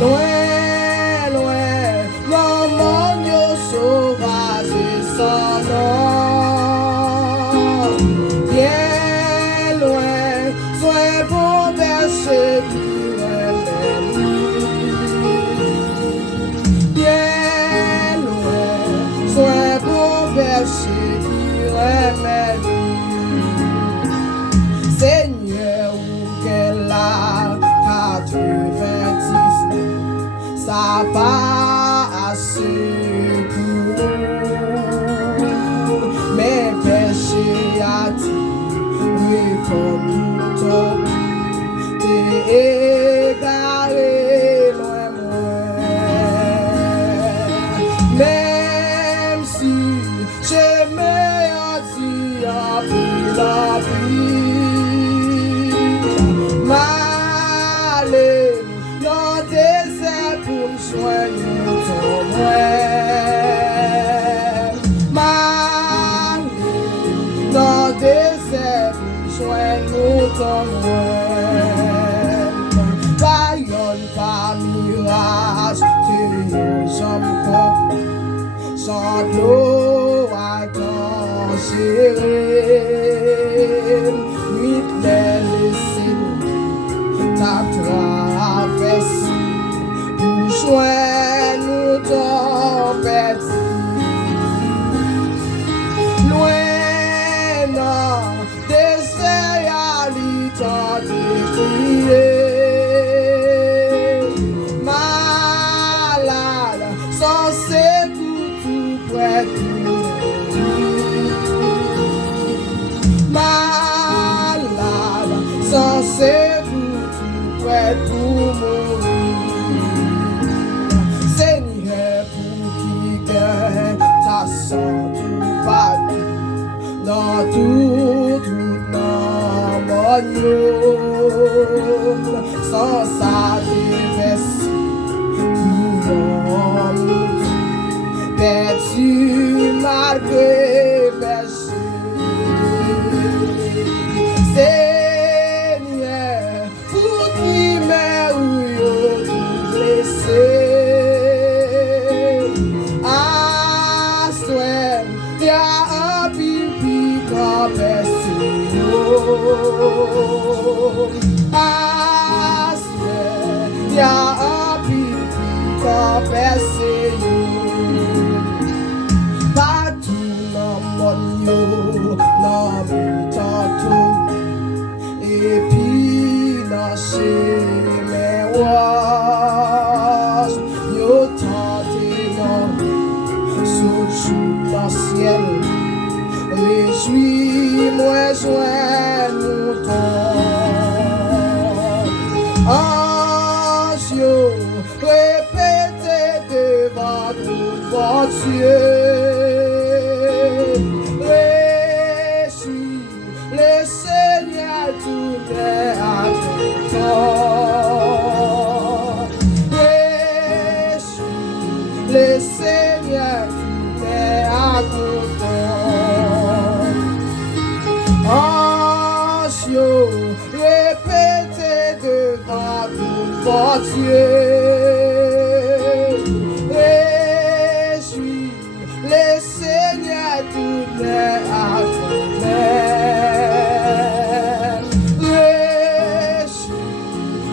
loin, loin, maman yo sauvage sans nom. Bien loin, sois bon berger qui bien loin, sois bon berger qui remet. Seigneur, où qu'elle a 90, ça va assez pour mes péchés attirés comme ton t'es égaré loin moins. Même si j'ai meilleur a pris la vie, m'aller dans le désert pour me soigner ton moins. M'aller dans le désert pour me soigner ton moins. Bayon par mirage, t'es jambes complètes, sans l'eau à dangerer. Nuit les laissés, t'as traversé pour joindre ton petit. Loin dans désert, y'a l'état de crier. Malade, sans secours, tout près de malade, sans secours, tout près de mourir. Seigneur, pour qui gagne ta santé partout, dans tout mon royaume, sans sa déverser, perdu malgré péché. Seigneur, pour qui m'est ou tout blessé, Aswen, y'a un pipi qu'on perçu. Aswen, y'a un pipi qu'on perçu. Partout dans mon yo, dans mon tantôt, et puis dans chez mes rois, yo tenté non, sous dans le ciel, réjouis-moi, joins mouton. Ange yo, répétez devant tout bon Dieu. Le Seigneur tout est à ton corps. Le Seigneur tout est à ton corps. Ange, répétez devant tout bon Dieu. Réjouis, le Seigneur tout est à ton corps.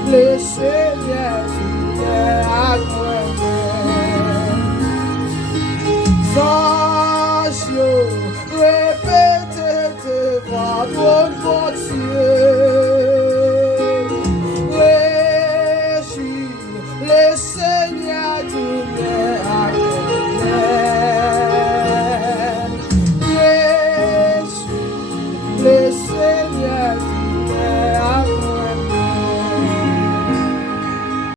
Le Seigneur tout est à toi. Ange, répétez devant ton bon Dieu. Réjouis, le Seigneur.